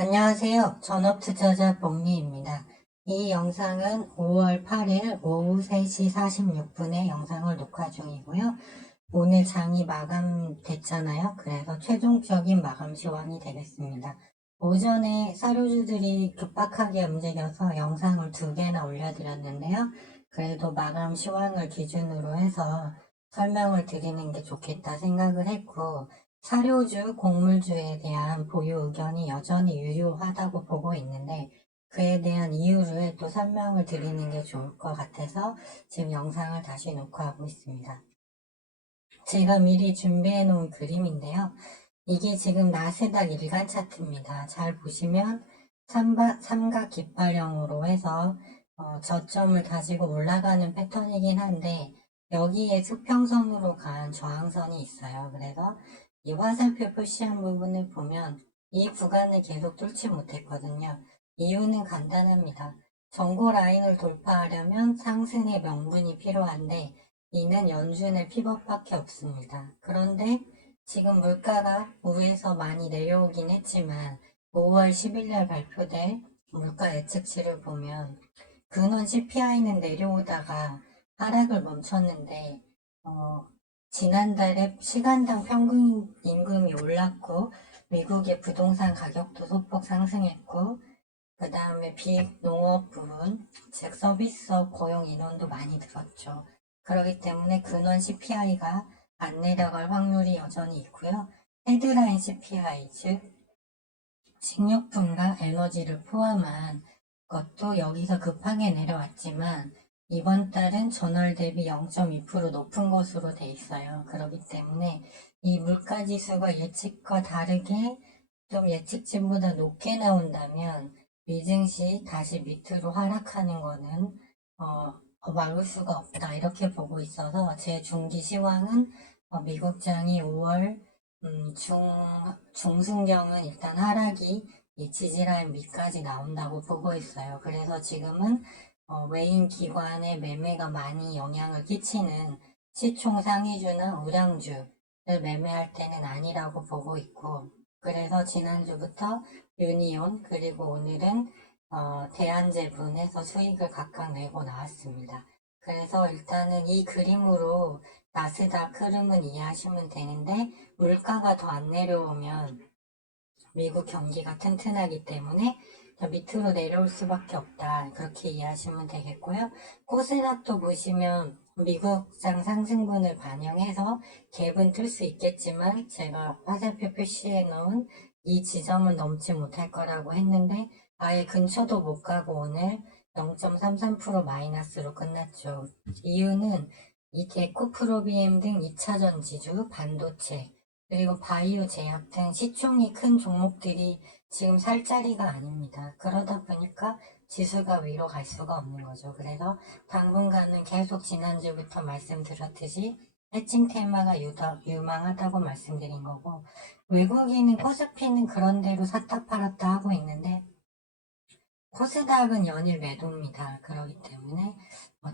안녕하세요. 전업투자자 복리입니다. 이 영상은 5월 8일 오후 3시 46분에 영상을 녹화 중이고요. 오늘 장이 마감됐잖아요. 그래서 최종적인 마감 시황이 되겠습니다. 오전에 사료주들이 급박하게 움직여서 영상을 2개나 올려드렸는데요. 그래도 마감 시황을 기준으로 해서 설명을 드리는 게 좋겠다 생각을 했고, 사료주, 곡물주에 대한 보유 의견이 여전히 유효하다고 보고 있는데 그에 대한 이유를 또 설명을 드리는 게 좋을 것 같아서 지금 영상을 다시 녹화하고 있습니다. 제가 미리 준비해 놓은 그림인데요. 이게 지금 나스닥 일간 차트입니다. 잘 보시면 삼각 깃발형으로 해서 저점을 가지고 올라가는 패턴이긴 한데 여기에 수평선으로 간 저항선이 있어요. 그래서 이 화살표 표시한 부분을 보면 이 구간을 계속 뚫지 못했거든요. 이유는 간단합니다. 전고 라인을 돌파하려면 상승의 명분이 필요한데 이는 연준의 픽업밖에 없습니다. 그런데 지금 물가가 위에서 많이 내려오긴 했지만 5월 10일 날 발표될 물가 예측치를 보면 근원 CPI는 내려오다가 하락을 멈췄는데 지난달에 시간당 평균 임금이 올랐고 미국의 부동산 가격도 소폭 상승했고 그 다음에 비농업 부분, 즉 서비스업 고용 인원도 많이 늘었죠. 그렇기 때문에 근원 CPI가 안 내려갈 확률이 여전히 있고요. 헤드라인 CPI, 즉 식료품과 에너지를 포함한 것도 여기서 급하게 내려왔지만 이번 달은 전월 대비 0.2% 높은 것으로 돼 있어요. 그렇기 때문에 이 물가지수가 예측과 다르게 좀 예측치보다 높게 나온다면 미증시 다시 밑으로 하락하는 거는 막을 수가 없다 이렇게 보고 있어서 제 중기 시황은 미국장이 5월 중순경은 일단 하락이 이 지지라인 밑까지 나온다고 보고 있어요. 그래서 지금은 외인 기관의 매매가 많이 영향을 끼치는 시총 상위주나 우량주를 매매할 때는 아니라고 보고 있고, 그래서 지난주부터 유니온 그리고 오늘은 대한제분에서 수익을 각각 내고 나왔습니다. 그래서 일단은 이 그림으로 나스닥 흐름은 이해하시면 되는데 물가가 더 안 내려오면 미국 경기가 튼튼하기 때문에 더 밑으로 내려올 수밖에 없다. 그렇게 이해하시면 되겠고요. 코스닥도 보시면 미국장 상승분을 반영해서 갭은 틀 수 있겠지만 제가 화살표 표시해 놓은 이 지점은 넘지 못할 거라고 했는데 아예 근처도 못 가고 오늘 0.33% 마이너스로 끝났죠. 이유는 이 데코프로비엠 등 2차 전지주, 반도체, 그리고 바이오 제약 등 시총이 큰 종목들이 지금 살 자리가 아닙니다. 그러다 보니까 지수가 위로 갈 수가 없는 거죠. 그래서 당분간은 계속 지난주부터 말씀드렸듯이 해칭 테마가 유망하다고 말씀드린 거고, 외국인은 코스피는 그런대로 샀다 팔았다 하고 있는데 코스닥은 연일 매도입니다. 그렇기 때문에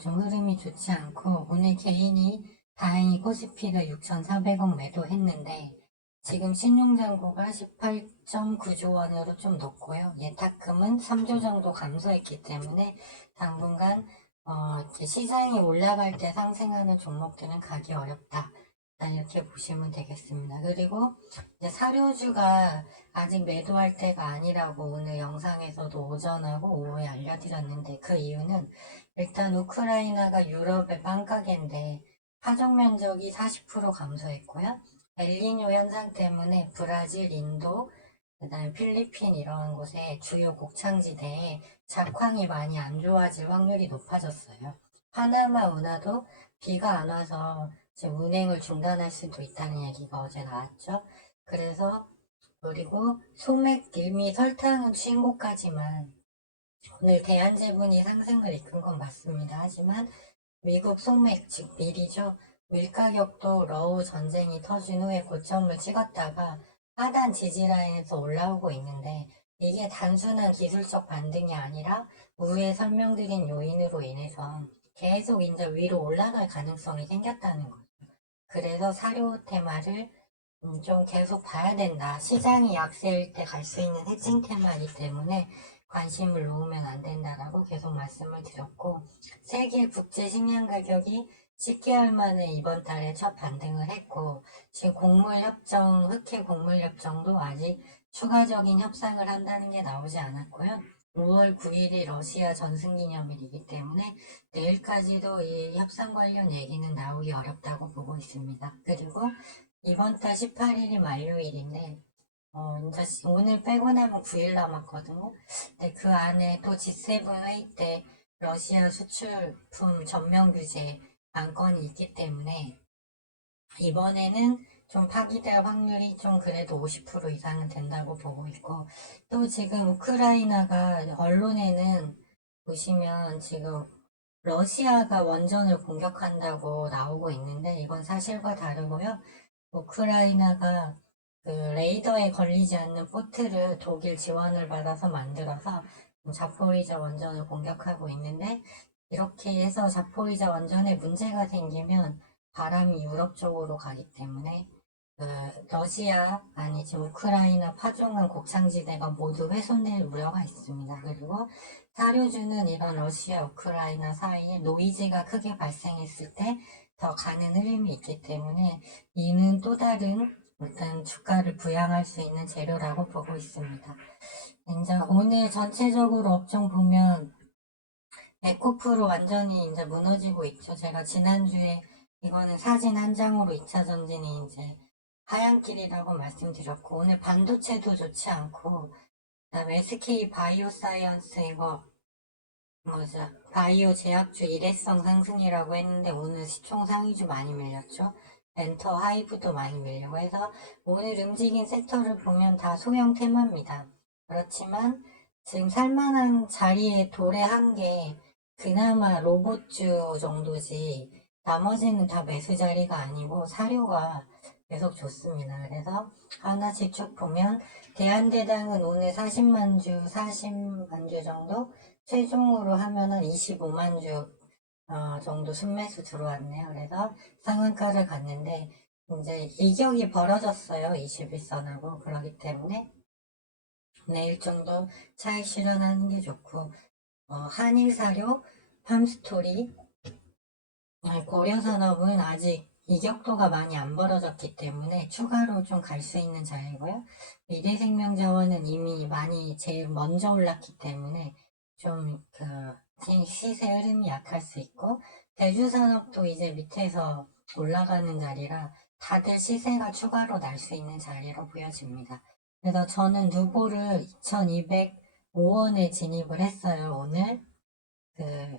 좀 흐름이 좋지 않고 오늘 개인이 다행히 코스피를 6,400억 매도했는데 지금 신용잔고가 18.9조 원으로 좀 높고요. 예탁금은 3조 정도 감소했기 때문에 당분간 이렇게 시장이 올라갈 때 상승하는 종목들은 가기 어렵다. 이렇게 보시면 되겠습니다. 그리고 이제 사료주가 아직 매도할 때가 아니라고 오늘 영상에서도 오전하고 오후에 알려드렸는데 그 이유는 일단 우크라이나가 유럽의 빵가게인데 파종 면적이 40% 감소했고요. 엘니뇨 현상 때문에 브라질, 인도, 그다음에 필리핀 이런 곳에 주요 곡창지대에 작황이 많이 안 좋아질 확률이 높아졌어요. 파나마 운하도 비가 안 와서 지금 운행을 중단할 수도 있다는 얘기가 어제 나왔죠. 그래서 그리고 소맥 이미 설탕은 신고까지만 오늘 대한제분이 상승을 이끈 건 맞습니다. 하지만 미국 소맥 즉 밀이죠. 밀 가격도 러우 전쟁이 터진 후에 고점을 찍었다가 하단 지지라인에서 올라오고 있는데 이게 단순한 기술적 반등이 아니라 위에 설명드린 요인으로 인해서 계속 이제 위로 올라갈 가능성이 생겼다는 거죠. 그래서 사료 테마를 좀 계속 봐야 된다. 시장이 약세일 때 갈 수 있는 해칭 테마이기 때문에 관심을 놓으면 안 된다라고 계속 말씀을 드렸고, 세계 국제 식량 가격이 10개월 만에 이번 달에 첫 반등을 했고, 지금 흑해 곡물 협정도 아직 추가적인 협상을 한다는 게 나오지 않았고요. 5월 9일이 러시아 전승기념일이기 때문에 내일까지도 이 협상 관련 얘기는 나오기 어렵다고 보고 있습니다. 그리고 이번 달 18일이 만료일인데, 이제 오늘 빼고 나면 9일 남았거든요. 근데 그 안에 또 G7 회의 때 러시아 수출품 전면 규제 안건이 있기 때문에 이번에는 좀 파기될 확률이 좀 그래도 50% 이상은 된다고 보고 있고, 또 지금 우크라이나가 언론에는 보시면 지금 러시아가 원전을 공격한다고 나오고 있는데 이건 사실과 다르고요. 우크라이나가 그 레이더에 걸리지 않는 포트를 독일 지원을 받아서 만들어서 자포리자 원전을 공격하고 있는데, 이렇게 해서 자포리자 원전에 문제가 생기면 바람이 유럽 쪽으로 가기 때문에 그 러시아 아니지 우크라이나 파종한 곡창지대가 모두 훼손될 우려가 있습니다. 그리고 사료주는 이런 러시아 우크라이나 사이에 노이즈가 크게 발생했을 때 더 가는 흐름이 있기 때문에 이는 또 다른 일단 주가를 부양할 수 있는 재료라고 보고 있습니다. 이제 오늘 전체적으로 업종 보면 에코프로 완전히 이제 무너지고 있죠. 제가 지난주에 이거는 사진 한 장으로 2차 전진이 이제 하얀 길이라고 말씀드렸고, 오늘 반도체도 좋지 않고, 그다음에 SK 바이오사이언스 이거 뭐죠? 바이오 제약주 일회성 상승이라고 했는데 오늘 시총 상위주 많이 밀렸죠. 엔터 하이브도 많이 밀리고 해서 오늘 움직인 섹터를 보면 다 소형 테마입니다. 그렇지만 지금 살만한 자리에 도래한 게 그나마 로봇주 정도지 나머지는 다 매수 자리가 아니고 사료가 계속 좋습니다. 그래서 하나씩 쭉 보면 대한대당은 오늘 40만 주 정도, 최종으로 하면은 25만 주 정도 순매수 들어왔네요. 그래서 상한가를 갔는데 이제 이격이 벌어졌어요. 21선하고. 그렇기 때문에 내일 정도 차익 실현하는 게 좋고, 한일사료, 팜스토리, 고려산업은 아직 이격도가 많이 안 벌어졌기 때문에 추가로 좀 갈 수 있는 자리고요. 미래생명자원은 이미 많이 제일 먼저 올랐기 때문에 좀 시세 흐름이 약할 수 있고, 대주산업도 이제 밑에서 올라가는 자리라 다들 시세가 추가로 날 수 있는 자리로 보여집니다. 그래서 저는 누보를 2205원에 진입을 했어요. 오늘 그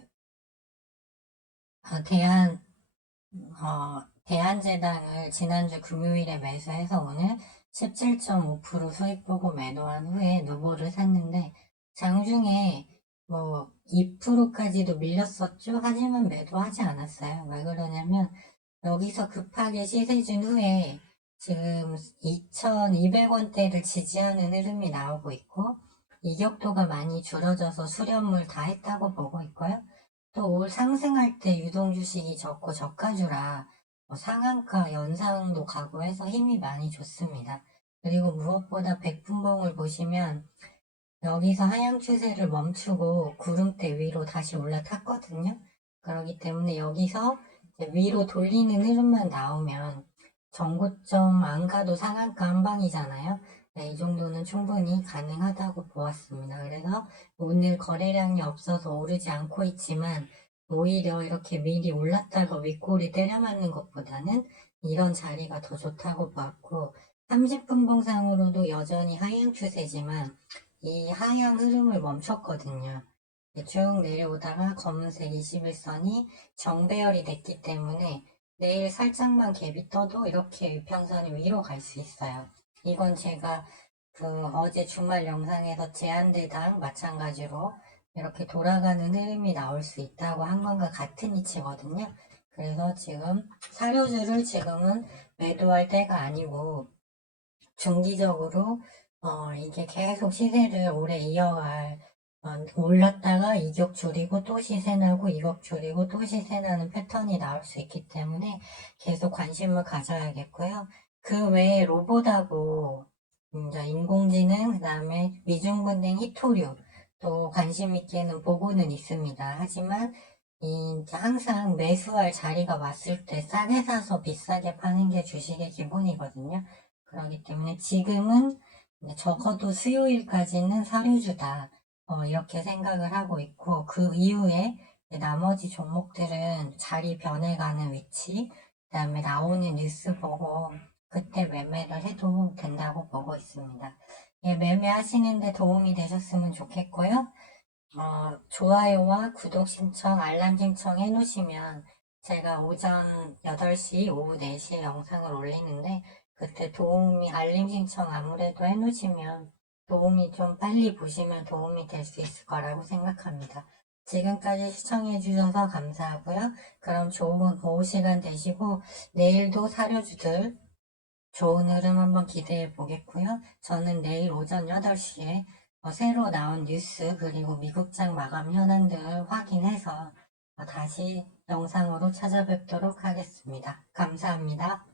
대한제당을 지난주 금요일에 매수해서 오늘 17.5% 수익 보고 매도한 후에 누보를 샀는데, 장중에 뭐 2%까지도 밀렸었죠. 하지만 매도하지 않았어요. 왜 그러냐면 여기서 급하게 시세 준 후에 지금 2,200원대를 지지하는 흐름이 나오고 있고, 이격도가 많이 줄어져서 수렴을 다 했다고 보고 있고요. 또 올 상승할 때 유동주식이 적고 저가주라 상한가 연상도 가고 해서 힘이 많이 좋습니다. 그리고 무엇보다 백분봉을 보시면 여기서 하향 추세를 멈추고 구름대 위로 다시 올라탔거든요. 그렇기 때문에 여기서 위로 돌리는 흐름만 나오면 정고점 안 가도 상한가 한 방이잖아요. 네, 이 정도는 충분히 가능하다고 보았습니다. 그래서 오늘 거래량이 없어서 오르지 않고 있지만 오히려 이렇게 미리 올랐다가 윗골이 때려 맞는 것보다는 이런 자리가 더 좋다고 보았고, 30분봉상으로도 여전히 하향 추세지만 이 하향 흐름을 멈췄거든요. 쭉 내려오다가 검은색 21선이 정배열이 됐기 때문에 내일 살짝만 갭이 떠도 이렇게 위평선이 위로 갈 수 있어요. 이건 제가 어제 주말 영상에서 제한대당 마찬가지로 이렇게 돌아가는 흐름이 나올 수 있다고 한 것과 같은 이치거든요. 그래서 지금 사료주를 지금은 매도할 때가 아니고 중기적으로 이게 계속 시세를 오래 이어갈 올랐다가 이격 줄이고 또 시세 나고 이격 줄이고 또 시세 나는 패턴이 나올 수 있기 때문에 계속 관심을 가져야겠고요. 그 외에 로봇하고 이제 인공지능, 그다음에 위중분행 히토류 또 관심 있게는 보고는 있습니다. 하지만 이제 항상 매수할 자리가 왔을 때 싸게 사서 비싸게 파는 게 주식의 기본이거든요. 그렇기 때문에 지금은 이제 적어도 수요일까지는 사료주다. 이렇게 생각을 하고 있고, 그 이후에 나머지 종목들은 자리 변해가는 위치, 그다음에 나오는 뉴스 보고 그때 매매를 해도 된다고 보고 있습니다. 예, 매매하시는데 도움이 되셨으면 좋겠고요. 좋아요와 구독 신청, 알람 신청 해놓으시면 제가 오전 8시, 오후 4시에 영상을 올리는데 그때 도움이, 알림 신청 아무래도 해놓으시면 도움이 좀 빨리 보시면 도움이 될 수 있을 거라고 생각합니다. 지금까지 시청해주셔서 감사하고요. 그럼 좋은 오후 시간 되시고 내일도 사료주들 좋은 흐름 한번 기대해 보겠고요. 저는 내일 오전 8시에 새로 나온 뉴스 그리고 미국장 마감 현황들을 확인해서 다시 영상으로 찾아뵙도록 하겠습니다. 감사합니다.